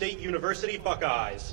State University Buckeyes.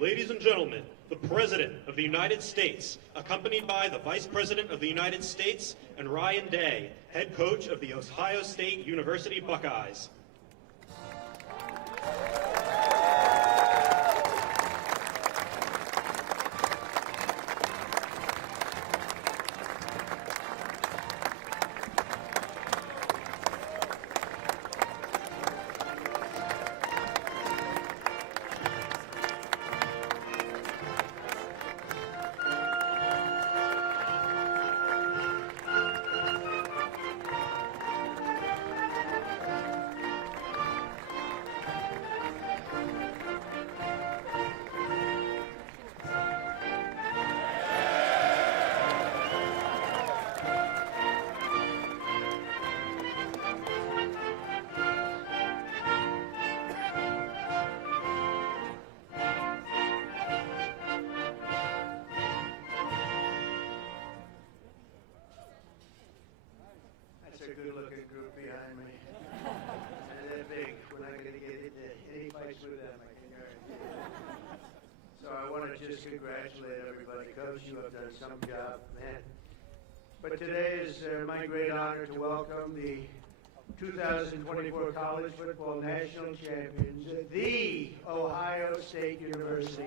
Ladies and gentlemen, the President of the United States, accompanied by the Vice President of the United States and Ryan Day, head coach of the Ohio State University Buckeyes. That's a good-looking group behind me. And they're big. We're not going to get into any fights with them, I can guarantee you. So I want to just congratulate everybody. Coach, you have done some job, man. But today is my great honor to welcome the 2024 College Football National Champions, the Ohio State University.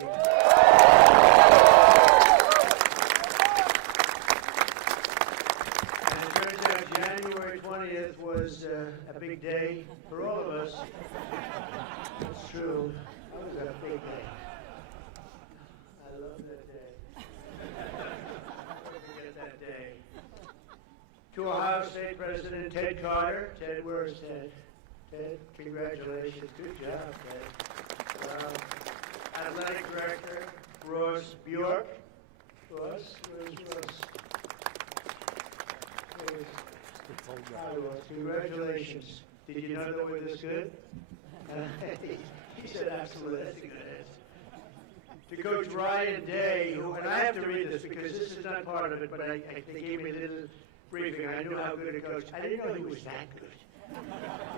January 20th was a big day for all of us. It's true. It was a big day. I love that day. Never forget that day. To Ohio State President Ted Carter. Ted, where's Ted? Ted, congratulations. Good job, Ted. Athletic Director Ross Bjork. Ross, where's Ross? Hi, Ross. Congratulations. Did you know that we're this good? He said absolutely. That's a good answer. To Coach Ryan Day, who, and I have to read this because this is not part of it, but they gave me a little briefing. I knew how good a coach. I didn't know he was that good.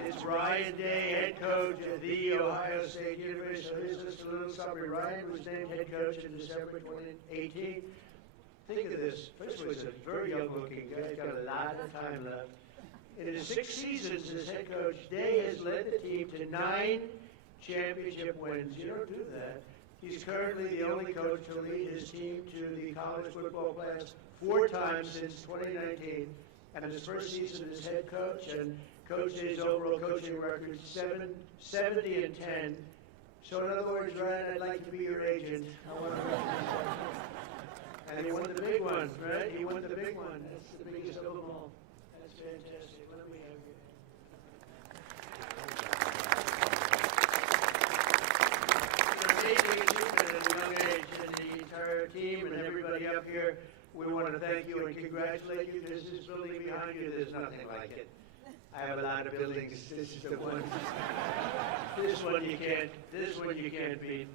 It's Ryan Day, head coach at the Ohio State University. So here's just a little summary. Ryan was named head coach in December 2018. Think of this. First of all, he's a very young-looking guy. He's got a lot of time left. In his 6 seasons as head coach, Day has led the team to 9 championship wins. You don't do that. He's currently the only coach to lead his team to the college football playoffs 4 times since 2019. And his first season as head coach, and Coach Day's overall coaching record 70 and 10. So in other words, Ryan, I'd like to be your agent. I want to and he won the big one, right? He won the big one. That's the biggest of them all. That's fantastic. What do we have here? Amazing achievement at a young age, and the entire team and everybody up here, we want to thank you and congratulate you, because this building behind you, there's nothing like it. I have a lot of buildings. This is the one. This one you can't beat.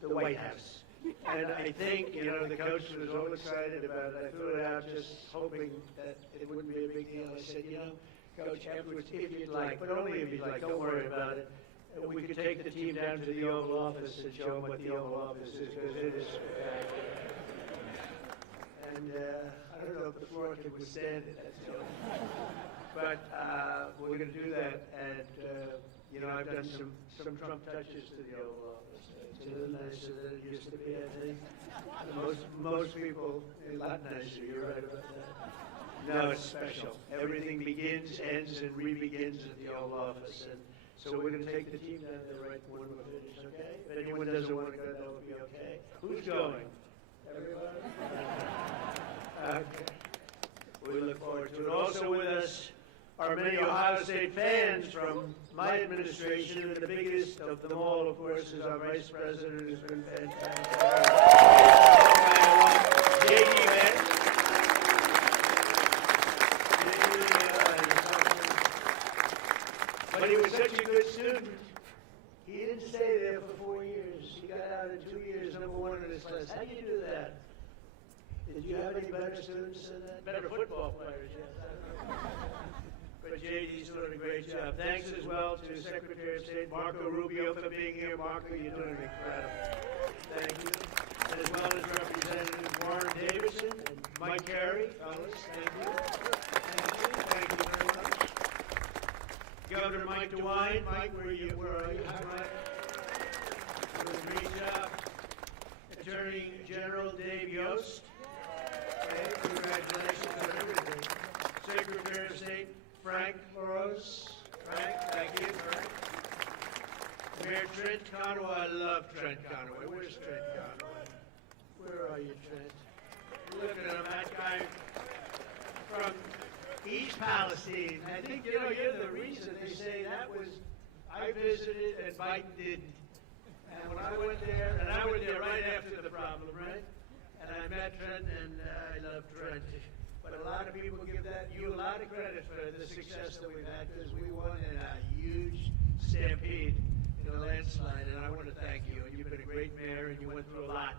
The White House. And I think, the coach was all excited about it. I threw it out just hoping that it wouldn't be a big deal. I said, Coach, afterwards, if you'd like, but only if you'd like, don't worry about it. We could take the team down to the Oval Office and show them what the Oval Office is, because it is spectacular. And I don't know if the floor can withstand it, that's the only thing. But we're going to do that, and I've done some Trump touches to the Oval Office. It's a little nicer than it used to be, I think. Most people, a lot nicer, you're right about that. No, it's special. Everything begins, ends, and re-begins at the Oval Office. And so we're going to take the team down there right when we're finished, okay? If anyone doesn't want to go, that will be okay. Who's going? Everybody? Okay. We look forward to it. Also with us are many Ohio State fans from my administration, and the biggest of them all, of course, is our Vice President, who's been fantastic. J.D. Beck. But he was such a good student, he didn't stay there for 4 years. He got out in 2 years, #1 in his class. How do you do that? Did you have any better students than that? Better football players, yes. But JD's doing a great job. Thanks as well to Secretary of State Marco Rubio for being here. Marco, you're doing incredible. Thank you. And as well as Representative Warren Davidson and Mike Carey, fellas. Thank you. Thank you very much. Governor Mike DeWine. Mike, where are you? Hi, Mike. Doing a great job. Attorney General Dave Yost. Okay, congratulations on everything. Secretary of State Frank LaRose. Frank, thank you, Frank. Mayor Trent Conaway. I love Trent Conaway. Where's Trent Conaway? Where are you, Trent? Look at him, that guy from East Palestine. I think, you're the reason they say that was, I visited and Biden didn't. And when I went there right after the problem, right? And I met Trent, and I love Trent. But a lot of people give you a lot of credit for the success that we've had, because we won in a huge stampede in a landslide, and I want to thank you. And you've been a great mayor, and you went through a lot.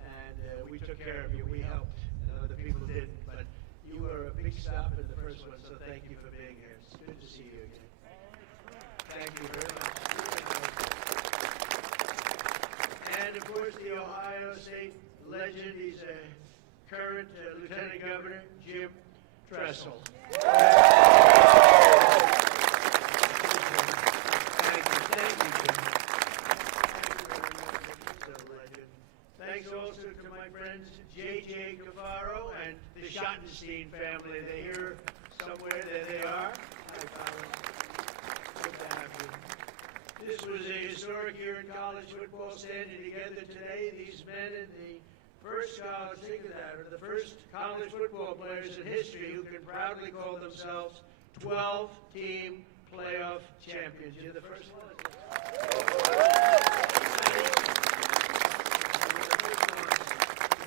And we took care of you. We helped, and other people didn't. But you were a big stop in the first one, so thank you for being here. It's good to see you again. Thank you very much. And, of course, the Ohio State legend. He's a current Lieutenant Governor, Jim Tressel. Thank you, Jim. Thanks also to my friends J.J. Cavaro and the Schottenstein family. They're here somewhere. There they are. Hi, Colin. Good to have you. This was a historic year in college football, standing together today. These men in the first college, think of that, are the first college football players in history who can proudly call themselves 12-team playoff champions. You're the first one.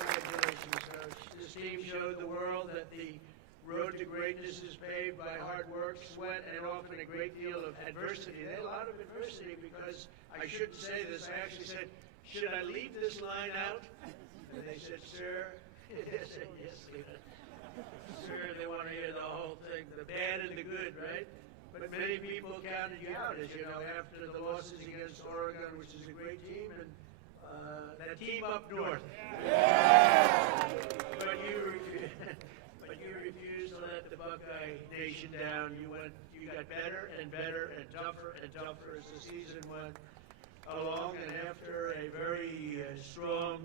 Congratulations, Coach. This team showed the world that the road to greatness is paved by hard work, sweat, and often a great deal of adversity. They had a lot of adversity, because I shouldn't say this. I actually said, should I leave this line out? And they said, sir, I said, yes, sir, they want to hear the whole thing, the bad and the good, right? but many people counted you out, as you know, after the losses against Oregon, which is a great team, and that team up north. But you refused to let the Buckeye Nation down. You got better and better and tougher as the season went along, and after a very strong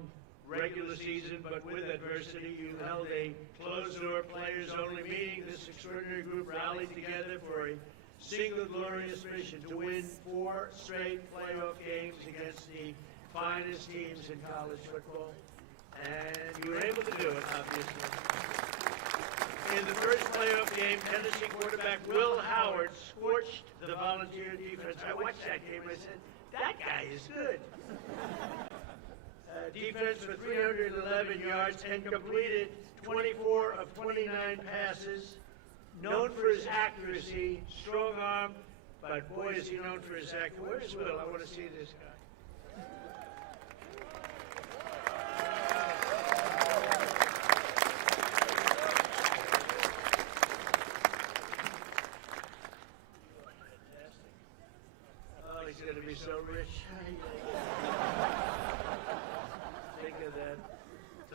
regular season, but with adversity, you held a closed-door players-only meeting. This extraordinary group rallied together for a single glorious mission to win 4 straight playoff games against the finest teams in college football, and you were able to do it, obviously. In the first playoff game, Tennessee quarterback Will Howard scorched the Volunteer defense. I watched that game and I said, that guy is good. Defense for 311 yards and completed 24 of 29 passes. Known for his accuracy, strong arm, but boy is he known for his accuracy. Where's Will? I want to see this guy. Oh, he's going to be so rich. Think of that.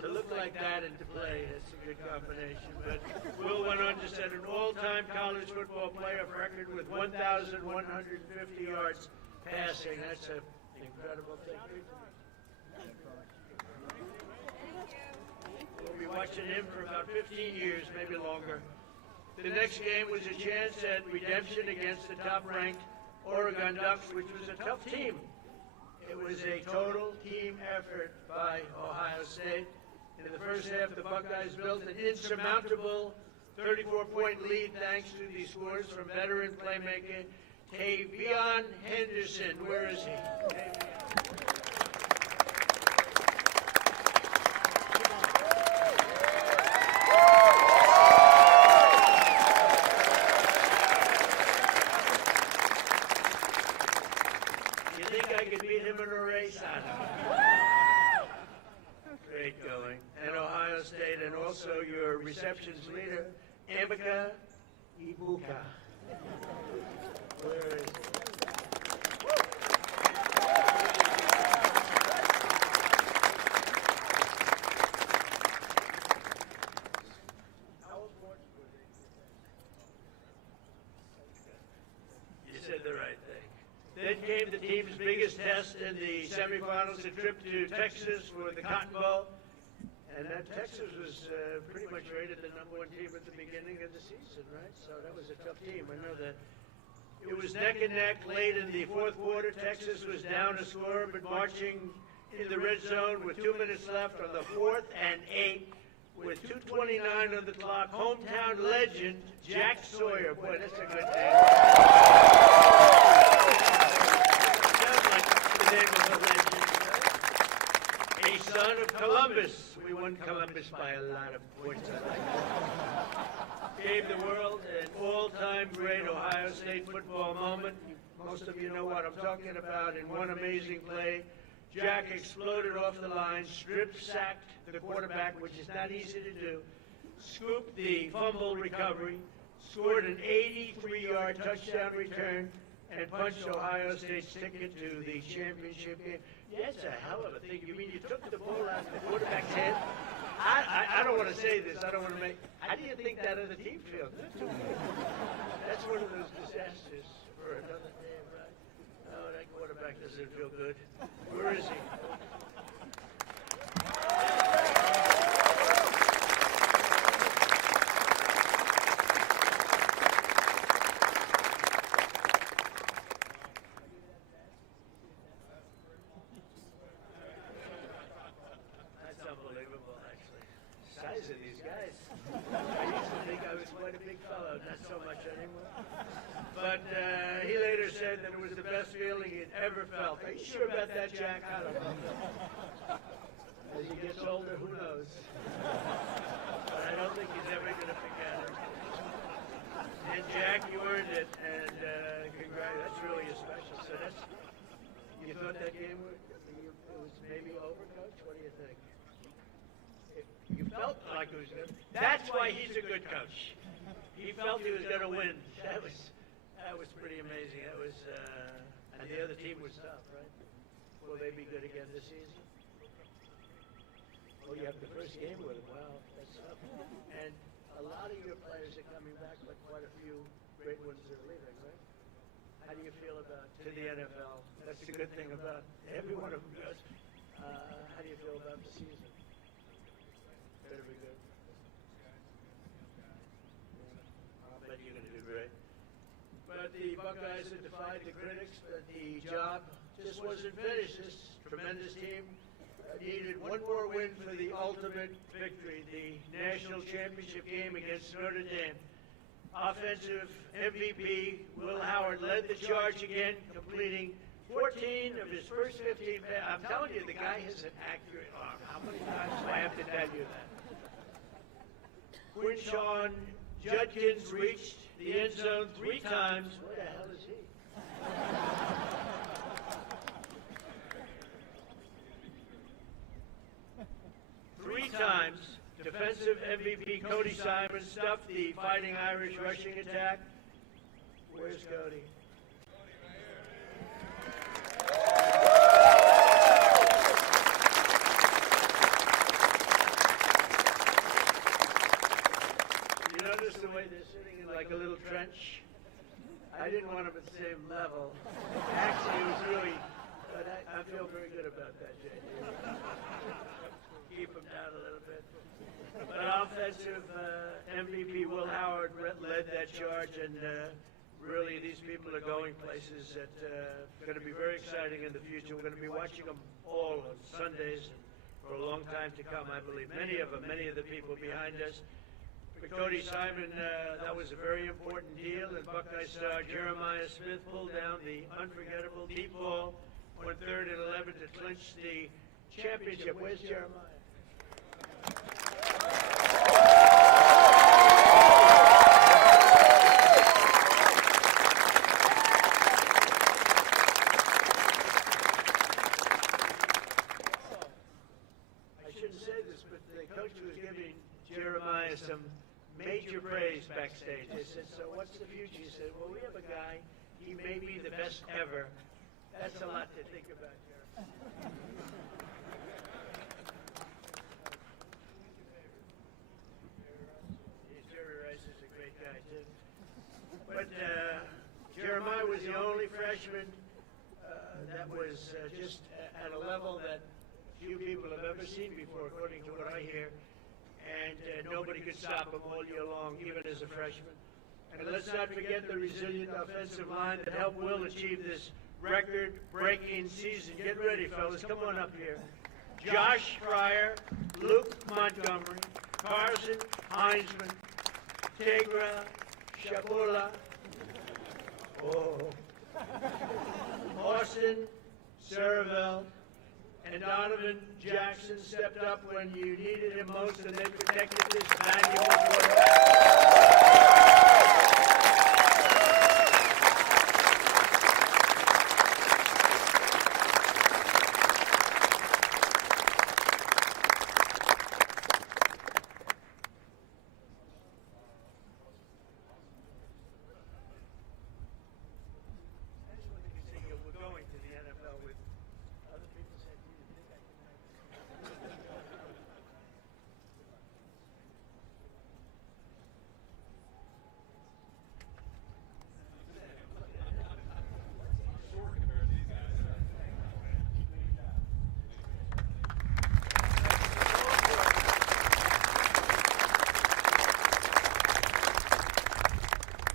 To look like that and to play, that's a good combination. But Will went on to set an all-time college football playoff record with 1,150 yards passing. That's an incredible thing. We'll be watching him for about 15 years, maybe longer. The next game was a chance at redemption against the top-ranked Oregon Ducks, which was a tough team. It was a total team effort by Ohio State. In the first half, the Buckeyes built an insurmountable 34-point lead thanks to the scores from veteran playmaker Tavion Henderson. Where is he? You think I could beat him in a race? I know. Great going. And Ohio State, and also your receptions leader, Emeka Ibuka. Where is he? You said the right thing. Then came the team's biggest test in the semifinals, a trip to Texas for the Cotton Bowl. And that Texas was pretty much rated the #1 team at the beginning of the season, right? So that was a tough team. I know that it was neck and neck late in the fourth quarter. Texas was down a score, but marching in the red zone with 2 minutes left on the 4th and 8, with 2:29 on the clock. Hometown legend Jack Sawyer. Boy, that's a good name. Sounds like the name of a legend. A son of Columbus. We won Columbus by a lot of points. Gave the world an all-time great Ohio State football moment. Most of you know what I'm talking about. In one amazing play, Jack exploded off the line, strip-sacked the quarterback, which is not easy to do, scooped the fumble recovery, scored an 83-yard touchdown return, and punched Ohio State's ticket to the championship game. Yeah, that's a hell of a thing. You mean you took the ball out of the quarterback's head? I don't want to say this. I don't want to make. How do you think that other team feels? That's one of those disasters for another team, right? Oh, that quarterback doesn't feel good. Where is he? Size of these guys. I used to think I was quite a big fellow, not so much anymore. But he later said that it was the best feeling he'd ever felt. Are you sure about that, Jack? I don't know. As he gets older, who knows? But I don't think he's ever going to forget it. And Jack, you earned it, and congrats. That's really a special. So that's. You thought that game was maybe over, Coach? What do you think? You felt like it was good. That's why he's a good coach. He felt he was going to win. That was pretty amazing. That was, and the other team was tough, right? Will they be good again this season? Oh, you have the first game with them. Wow, that's tough. And a lot of your players are coming back, but quite a few great ones are leaving, right? How do you feel about to the NFL? That's the good thing about every one of them goes. How do you feel about the season? Better be good. I bet you're going to do great. But the Buckeyes have defied the critics, but the job just wasn't finished. This tremendous team needed one more win for the ultimate victory, the national championship game against Notre Dame. Offensive MVP Will Howard led the charge again, completing 14 of his first 15 passes. I'm telling you, the guy has an accurate arm. How many times do I have to tell you that? Quinshawn Judkins reached the end zone 3 times. Where the hell is he? Three times, defensive MVP Cody Simon stuffed the Fighting Irish rushing attack. Where's Cody? You notice the way they're sitting in like a little trench? I didn't want them at the same level. Actually, it was really, but I feel very good about that, Jay. Keep them down a little bit. But offensive MVP Will Howard led that charge, and really these people are going places that are going to be very exciting in the future. We're going to be watching them all on Sundays for a long time to come, I believe. Many of the people behind us. For Cody Simon, that was a very important deal, and Buckeye star Jeremiah Smith pulled down the unforgettable deep ball on 3rd and 11 to clinch the championship. Where's Jeremiah? I shouldn't say this, but the coach was giving Jeremiah some major praise backstage. They said, so what's the future? He said, well, we have a guy, he may be the best ever. That's a lot to think about, Jeremiah. Jerry Rice is a great guy, too. But Jeremiah was the only freshman that was just at a level that few people have ever seen before, according to what I hear. And nobody could stop him all year long, even as a freshman. And let's not forget the resilient offensive line that helped Will achieve this record-breaking season. Get ready, fellas. Come on up here. Josh Fryer, Luke Montgomery, Carson Heinzman, Tegra Shabula, Austin Saravel, and Donovan Jackson stepped up when you needed him most, and they protected this valuable quarterback. We're going to the NFL with other people said, do you think I can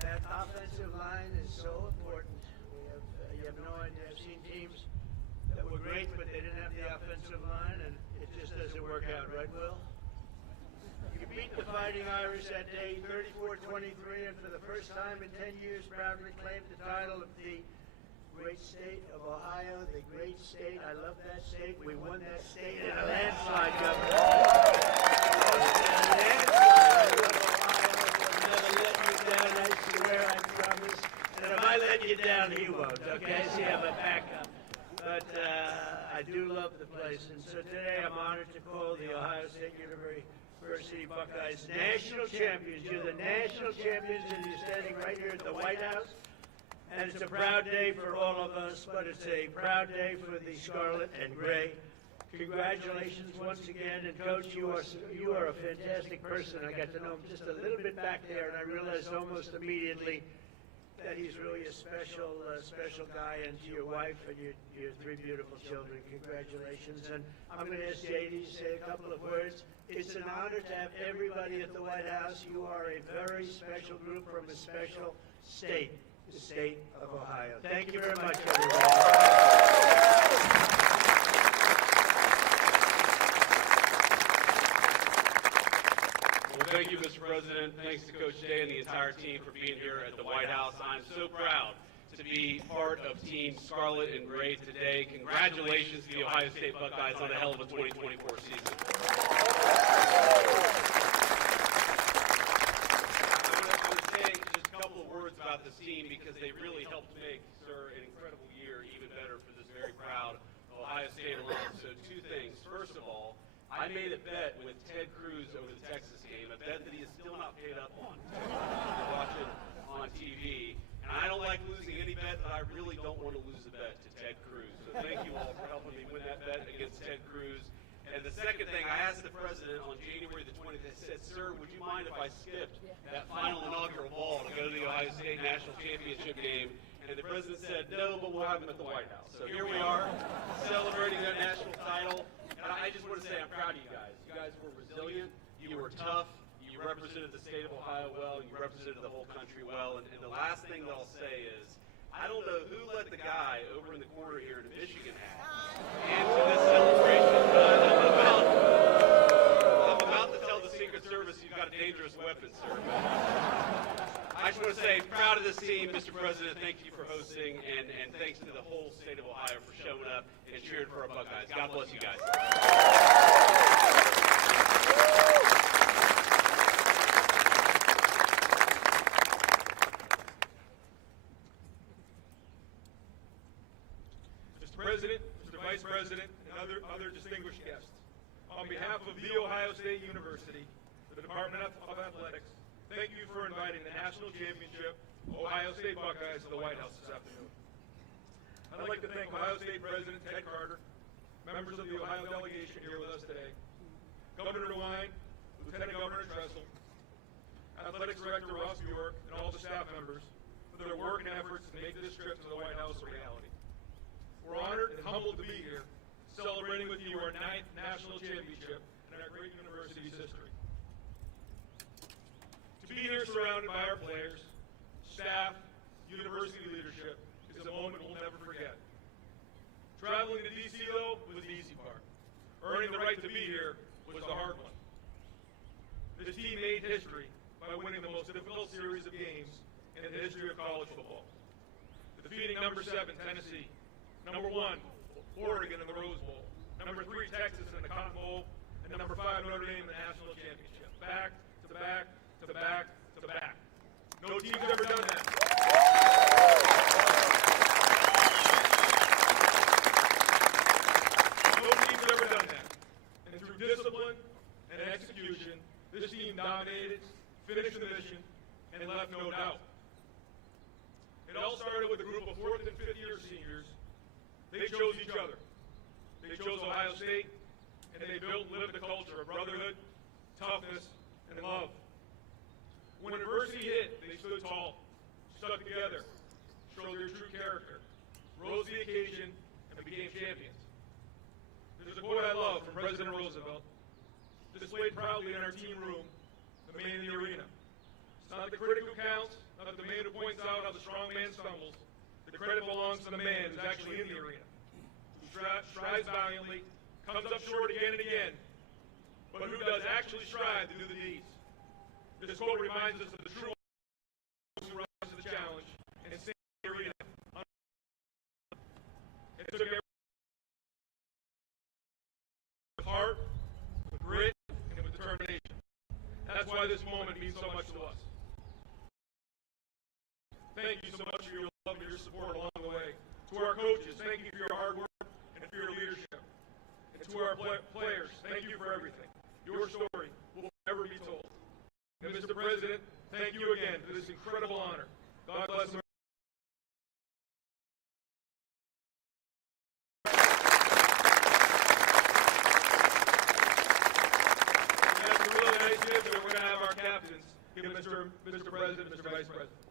That offensive line is so important. You have no idea. I've seen teams that were great, but they didn't have the offensive line, and it just doesn't work out, right, Will? You beat the Fighting Irish that day, 34-23, and for the first time in 10 years, proudly claimed the title of the great state of Ohio, the great state. I love that state. We won that state in a landslide, Governor. I swear, I promise. And if I let you down, he won't, okay? See, I'm a backup. But I do love the place. And so today I'm honored to call the Ohio State University Buckeyes national champions. You're the national champions, and you're standing right here at the White House. And it's a proud day for all of us, but it's a proud day for the Scarlet and Gray. Congratulations once again, and Coach, you are a fantastic person. I got to know him just a little bit back there, and I realized almost immediately that he's really a special guy. And to your wife and your three beautiful children, congratulations. And I'm going to ask JD to say a couple of words. It's an honor to have everybody at the White House. You are a very special group from a special state, the state of Ohio. Thank you very much, everybody. Well, thank you, Mr. President. Thanks to Coach Day and the entire team for being here at the White House. I'm so proud to be part of Team Scarlet and Gray today. Congratulations to the Ohio State Buckeyes on a hell of a 2024 season. I want to say just a couple of words about this team because they really helped make, sir, an incredible year even better for this very proud Ohio State alum. So two things. First of all, I made a bet with Ted Cruz over the Texas game, a bet that he is still not paid up on. Watching on TV. And I don't like losing any bet, but I really don't want to lose a bet to Ted Cruz. So thank you all for helping me win that bet against Ted Cruz. And the second thing, I asked the president on January the 20th, I said, sir, would you mind if I skipped that final inaugural ball to go to the Ohio State National Championship game? And the president said, no, but we'll have him at the White House. So here we are, celebrating that national title. And I just want to say I'm proud of you guys. You guys were resilient. You were tough. You represented the state of Ohio well. You represented the whole country well. And the last thing that I'll say is, I don't know who let the guy over in the corner here in a Michigan hat into this celebration. I'm about to tell the Secret Service you've got a dangerous weapon, sir. I just want to say, proud of this team, Mr. President. Thank you for hosting, and thanks to the whole state of Ohio for showing up and cheering for our Buckeyes. God bless you guys. Mr. President, Mr. Vice President, and other distinguished guests, on behalf of The Ohio State University, the Department of Athletics, thank you for inviting the National Championship Ohio State Buckeyes to the White House this afternoon. I'd like to thank Ohio State President Ted Carter, members of the Ohio delegation here with us today, Governor DeWine, Lieutenant Governor Tressel, Athletics Director Ross Bjork, and all the staff members for their work and efforts to make this trip to the White House a reality. We're honored and humbled to be here, celebrating with you our 9th national championship in our great university's history. To be here surrounded by our players, staff, university leadership is a moment we'll never forget. Traveling to D.C., though, was the easy part. Earning the right to be here was the hard one. This team made history by winning the most difficult series of games in the history of college football. Defeating number 7, Tennessee, number 1, Oregon in the Rose Bowl, number 3, Texas in the Cotton Bowl, and number 5, Notre Dame in the national championship. Back to back to back to back. No team's ever done that. No team's ever done that. And through discipline and execution, this team dominated, finished the mission, and left no doubt. It all started with a group of 4th and 5th year seniors. They chose each other. They chose Ohio State, and they built and lived a culture of brotherhood, toughness, and love. When adversity hit, they stood tall, stuck together, showed their true character, rose the occasion, and became champions. There's a quote I love from President Roosevelt, displayed proudly in our team room, the man in the arena. It's not the critic who counts, not the man who points out how the strong man stumbles. The credit belongs to the man who's actually in the arena, who strives valiantly, comes up short again and again, but who does actually strive to do the deeds. This quote reminds us of the true who rise to the challenge and stay in the arena. It took everyone with heart, with grit, and with determination. That's why this moment means so much to us. Thank you so much for your love and your support along the way. To our coaches, thank you for your hard work and for your leadership. And to our players, thank you for everything. Your story will never be told. And Mr. President, thank you again for this incredible honor. God bless America. President, Mr. Vice President.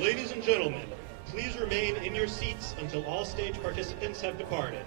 Ladies and gentlemen, please remain in your seats until all stage participants have departed.